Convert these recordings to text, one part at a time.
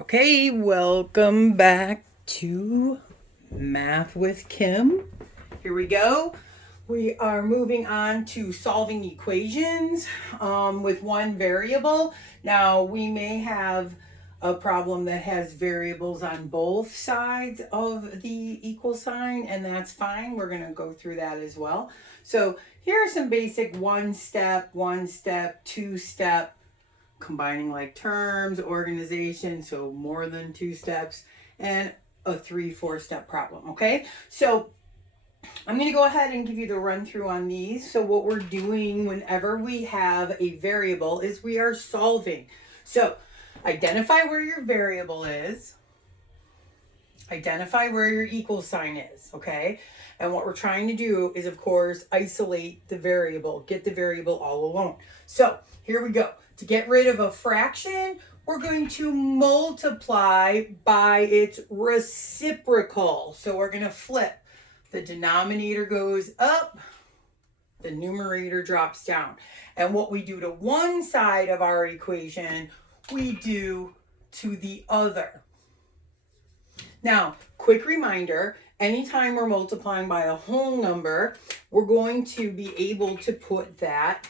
Okay, welcome back to Math with Kim. Here we go. We are moving on to solving equations with one variable. Now, we may have a problem that has variables on both sides of the equal sign, and that's fine. We're going to go through that as well. So here are some basic one-step, two-step, combining like terms, organization, so more than 2 steps, and a 3-4 step problem. Okay, so I'm going to go ahead and give you the run through on these. So what we're doing whenever we have a variable is we are solving. So identify where your variable is, identify where your equal sign is, okay? And what we're trying to do is, of course, isolate the variable, get the variable all alone. So here we go. To get rid of a fraction, we're going to multiply by its reciprocal. So we're going to flip. The denominator goes up, the numerator drops down. And what we do to one side of our equation, we do to the other. Now, quick reminder, anytime we're multiplying by a whole number, we're going to be able to put that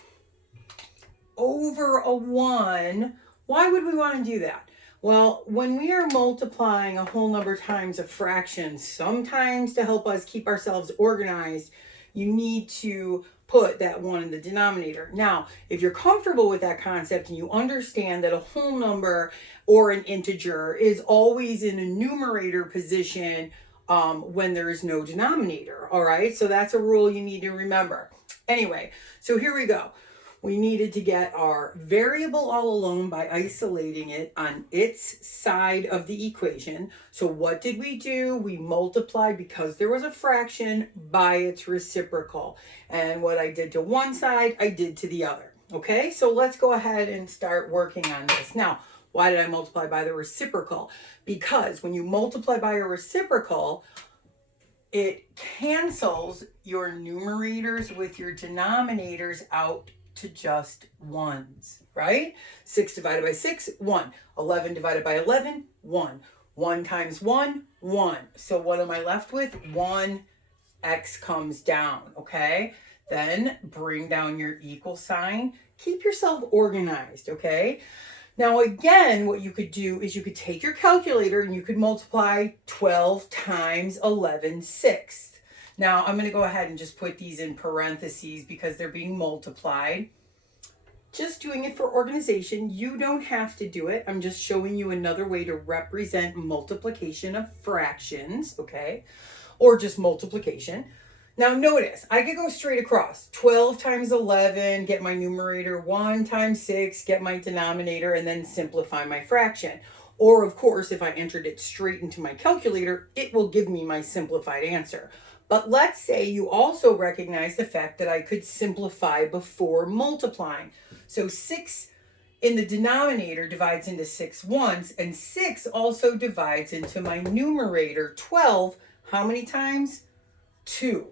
over a 1. Why would we want to do that? Well, when we are multiplying a whole number times a fraction, sometimes to help us keep ourselves organized, you need to put that 1 in the denominator. Now, if you're comfortable with that concept and you understand that a whole number or an integer is always in a numerator position when there is no denominator, all right? So that's a rule you need to remember. Anyway, so here we go. We needed to get our variable all alone by isolating it on its side of the equation. So what did we do? We multiplied, because there was a fraction, by its reciprocal. And what I did to one side, I did to the other. Okay, so let's go ahead and start working on this. Now, why did I multiply by the reciprocal? Because when you multiply by a reciprocal, it cancels your numerators with your denominators out to just ones, right? 6 divided by 6, 1. 11 divided by 11, 1. 1 times 1, 1. So what am I left with? 1. X comes down, okay? Then bring down your equal sign. Keep yourself organized, okay? Now again, what you could do is you could take your calculator and you could multiply 12 times 11 sixths. Now I'm going to go ahead and just put these in parentheses because they're being multiplied. Just doing it for organization. You don't have to do it. I'm just showing you another way to represent multiplication of fractions, okay? Or just multiplication. Now notice, I could go straight across. 12 times 11, get my numerator. 1 times 6, get my denominator, and then simplify my fraction. Or of course, if I entered it straight into my calculator, it will give me my simplified answer. But let's say you also recognize the fact that I could simplify before multiplying. So 6 in the denominator divides into 6 once, and 6 also divides into my numerator, 12, how many times? 2.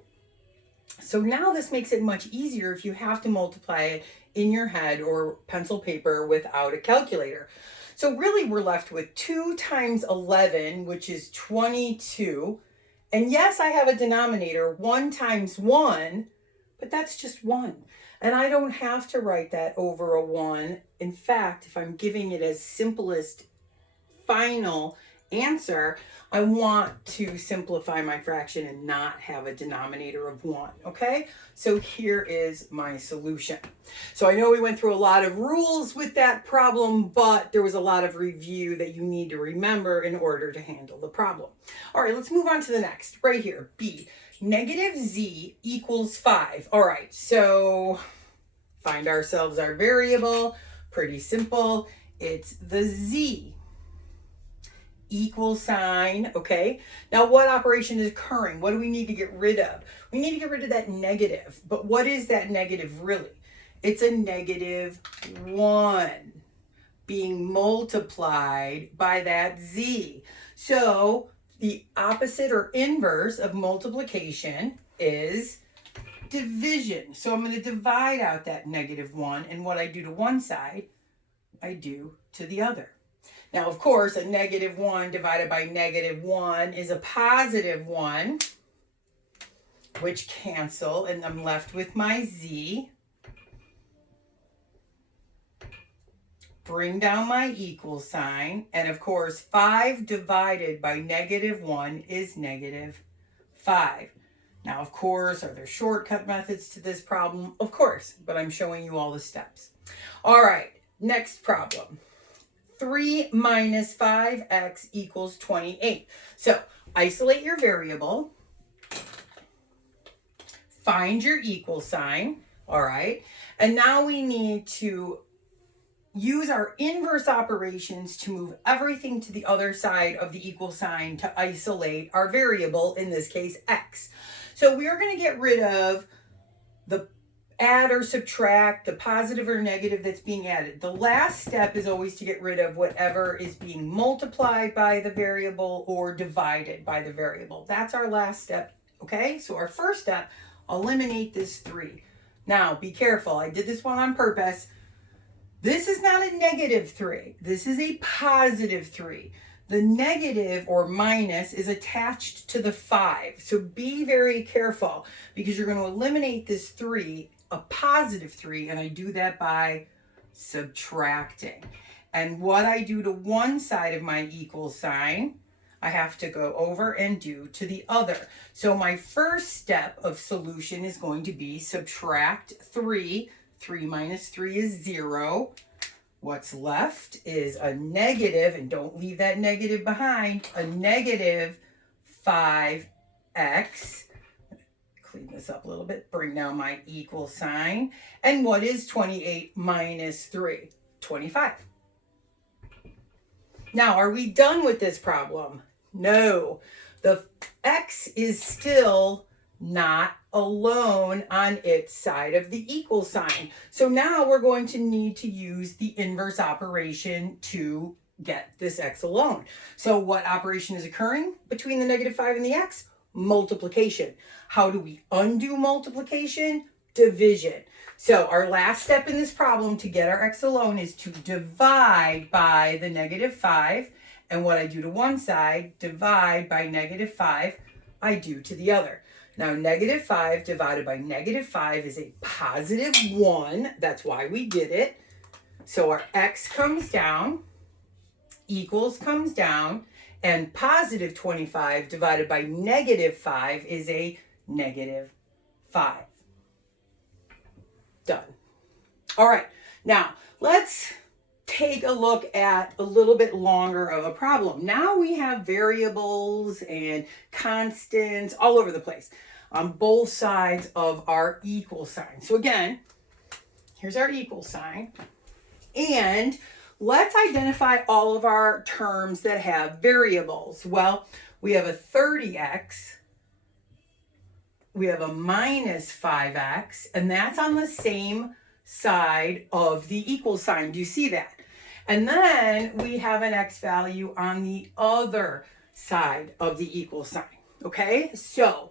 So now this makes it much easier if you have to multiply it in your head or pencil paper without a calculator. So really we're left with 2 times 11, which is 22. And yes, I have a denominator, 1 times 1, but that's just 1. And I don't have to write that over a 1. In fact, if I'm giving it as simplest final answer, I want to simplify my fraction and not have a denominator of 1, okay? So here is my solution. So I know we went through a lot of rules with that problem, but there was a lot of review that you need to remember in order to handle the problem. All right, let's move on to the next. Right here, B. Negative z equals 5. All right, so find ourselves our variable. Pretty simple. It's the z. Equal sign, okay? Now what operation is occurring? What do we need to get rid of? We need to get rid of that negative. But what is that negative really? It's a negative 1 being multiplied by that z. So the opposite or inverse of multiplication is division. So I'm going to divide out that negative 1, and what I do to one side, I do to the other. Now, of course, a -1 divided by -1 is a +1, which cancel, and I'm left with my z. Bring down my equal sign, and of course, 5 divided by -1 is -5. Now, of course, are there shortcut methods to this problem? Of course, but I'm showing you all the steps. All right, next problem. 3 minus 5x equals 28. So isolate your variable, find your equal sign, all right? And now we need to use our inverse operations to move everything to the other side of the equal sign to isolate our variable, in this case, x. So we are going to get rid of the add or subtract, the positive or negative that's being added. The last step is always to get rid of whatever is being multiplied by the variable or divided by the variable. That's our last step, okay? So our first step, eliminate this 3. Now, be careful. I did this one on purpose. This is not a -3. This is a +3. The negative or minus is attached to the 5. So be very careful because you're going to eliminate this 3, a +3, and I do that by subtracting. And what I do to one side of my equal sign, I have to go over and do to the other. So my first step of solution is going to be subtract 3. 3 minus 3 is 0. What's left is a negative, and don't leave that negative behind, a -5x. Clean this up a little bit, bring down my equal sign. And what is 28 minus 3? 25. Now, are we done with this problem? No. The x is still not alone on its side of the equal sign. So now we're going to need to use the inverse operation to get this x alone. So what operation is occurring between the -5 and the x? Multiplication. How do we undo multiplication? Division. So our last step in this problem to get our x alone is to divide by the -5. And what I do to one side, divide by -5, I do to the other. Now, -5 divided by -5 is a +1. That's why we did it. So our x comes down, equals comes down, and +25 divided by -5 is a -5. Done. All right, now let's take a look at a little bit longer of a problem. Now we have variables and constants all over the place on both sides of our equal sign. So again, here's our equal sign. And let's identify all of our terms that have variables. Well, we have a 30x, we have a -5x, and that's on the same side of the equal sign. Do you see that? And then we have an x value on the other side of the equal sign. Okay, so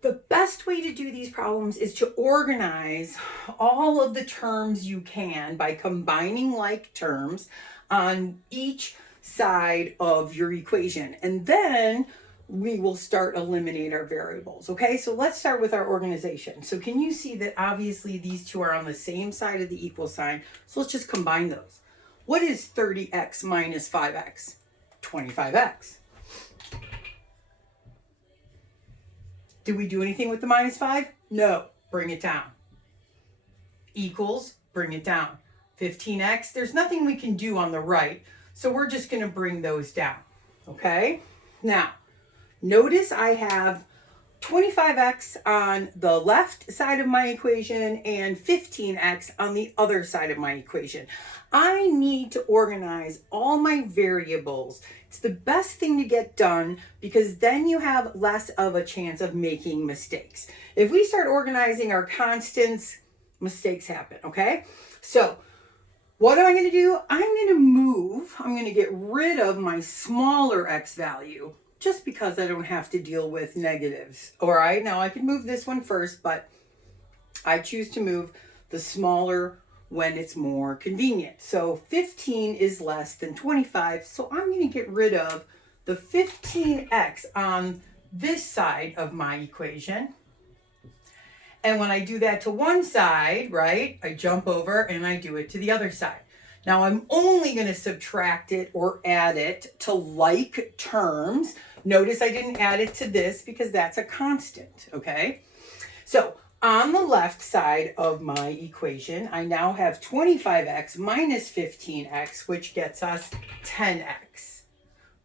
the best way to do these problems is to organize all of the terms you can by combining like terms on each side of your equation. And then we will start eliminate our variables. Okay, so let's start with our organization. So can you see that obviously these two are on the same side of the equal sign? So let's just combine those. What is 30x minus 5x? 25x. Did we do anything with the -5? No. Bring it down. Equals, bring it down. 15x, there's nothing we can do on the right, so we're just going to bring those down. Okay? Now, notice I have 25x on the left side of my equation and 15x on the other side of my equation. I need to organize all my variables. It's the best thing to get done because then you have less of a chance of making mistakes. If we start organizing our constants, mistakes happen, okay? So what am I going to do? I'm going to get rid of my smaller x value just because I don't have to deal with negatives. All right, now I can move this one first, but I choose to move the smaller when it's more convenient. So 15 is less than 25, so I'm going to get rid of the 15x on this side of my equation. And when I do that to one side, right, I jump over and I do it to the other side. Now I'm only going to subtract it or add it to like terms. Notice I didn't add it to this because that's a constant, okay? So on the left side of my equation, I now have 25x minus 15x, which gets us 10x.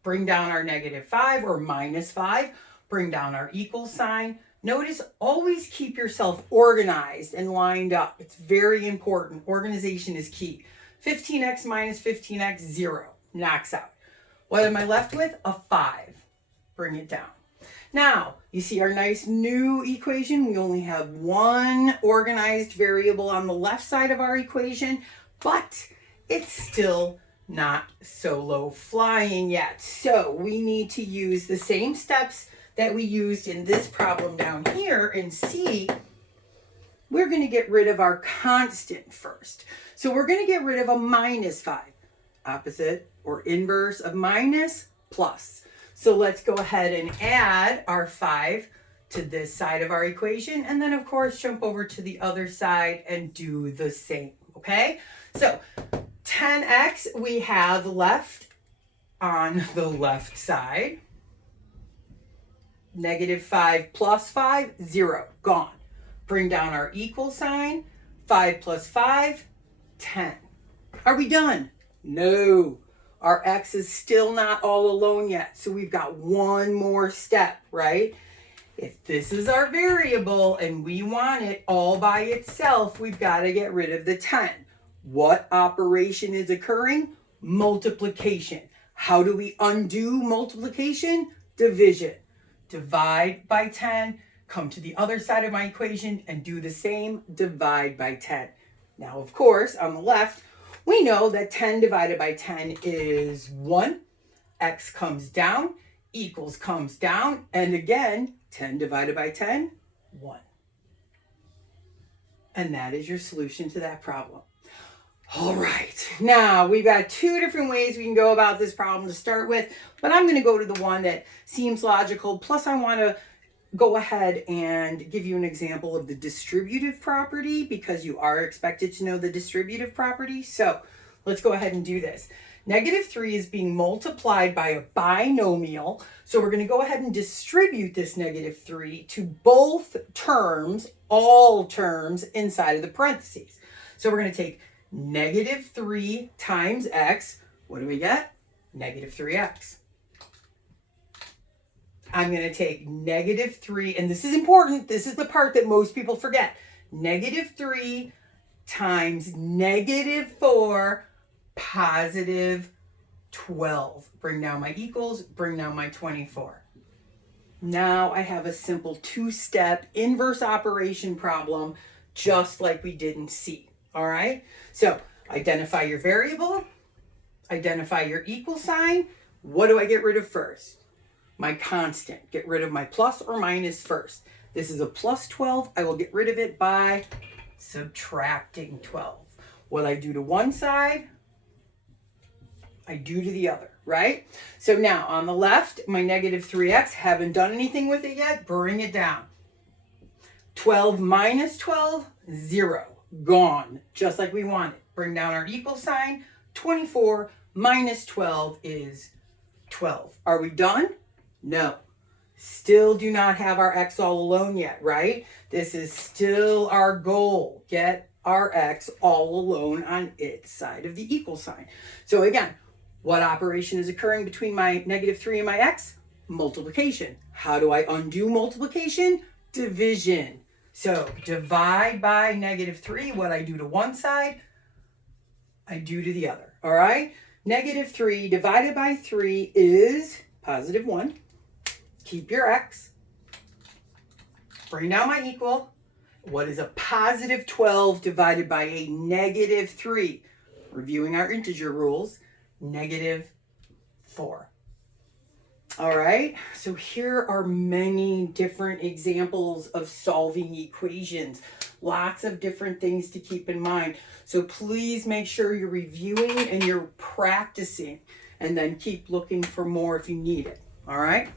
Bring down our -5 or -5. Bring down our equal sign. Notice, always keep yourself organized and lined up. It's very important. Organization is key. 15x minus 15x, 0. Knocks out. What am I left with? A 5. Bring it down. Now, you see our nice new equation. We only have one organized variable on the left side of our equation, but it's still not so low flying yet. So we need to use the same steps that we used in this problem down here in C. We're going to get rid of our constant first. So we're going to get rid of a -5. Opposite or inverse of minus, plus. So let's go ahead and add our 5 to this side of our equation. And then, of course, jump over to the other side and do the same. Okay? So 10x we have left on the left side. -5 plus 5, 0. Gone. Bring down our equal sign. 5 plus 5, 10. Are we done? No. Our x is still not all alone yet. So we've got one more step, right? If this is our variable and we want it all by itself, we've got to get rid of the 10. What operation is occurring? Multiplication. How do we undo multiplication? Division. Divide by 10. Come to the other side of my equation and do the same. Divide by 10. Now, of course, on the left, we know that 10 divided by 10 is 1. X comes down, equals comes down, and again, 10 divided by 10, 1. And that is your solution to that problem. All right, now we've got two different ways we can go about this problem to start with, but I'm going to go to the one that seems logical. Plus, I want to go ahead and give you an example of the distributive property because you are expected to know the distributive property. So let's go ahead and do this. -3 is being multiplied by a binomial. So we're going to go ahead and distribute this -3 to both terms, all terms inside of the parentheses. So we're going to take -3 times x. What do we get? -3x. I'm going to take -3, and this is important. This is the part that most people forget. -3 times -4, positive 12. Bring down my equals, bring down my 24. Now I have a simple two-step inverse operation problem, just like we did in C. All right? So identify your variable, identify your equal sign. What do I get rid of first? My constant. Get rid of my plus or minus first. This is a plus 12. I will get rid of it by subtracting 12. What I do to one side, I do to the other, right? So now on the left, my -3x, haven't done anything with it yet. Bring it down. 12 minus 12, 0. Gone, just like we wanted. Bring down our equal sign. 24 minus 12 is 12. Are we done? No. Still do not have our x all alone yet, right? This is still our goal. Get our x all alone on its side of the equal sign. So again, what operation is occurring between my -3 and my x? Multiplication. How do I undo multiplication? Division. So divide by -3. What I do to one side, I do to the other. All right? -3 divided by 3 is positive 1. Keep your x. Bring down my equal. What is a positive 12 divided by a -3? Reviewing our integer rules, -4. All right, so here are many different examples of solving equations. Lots of different things to keep in mind. So please make sure you're reviewing and you're practicing, and then keep looking for more if you need it. All right?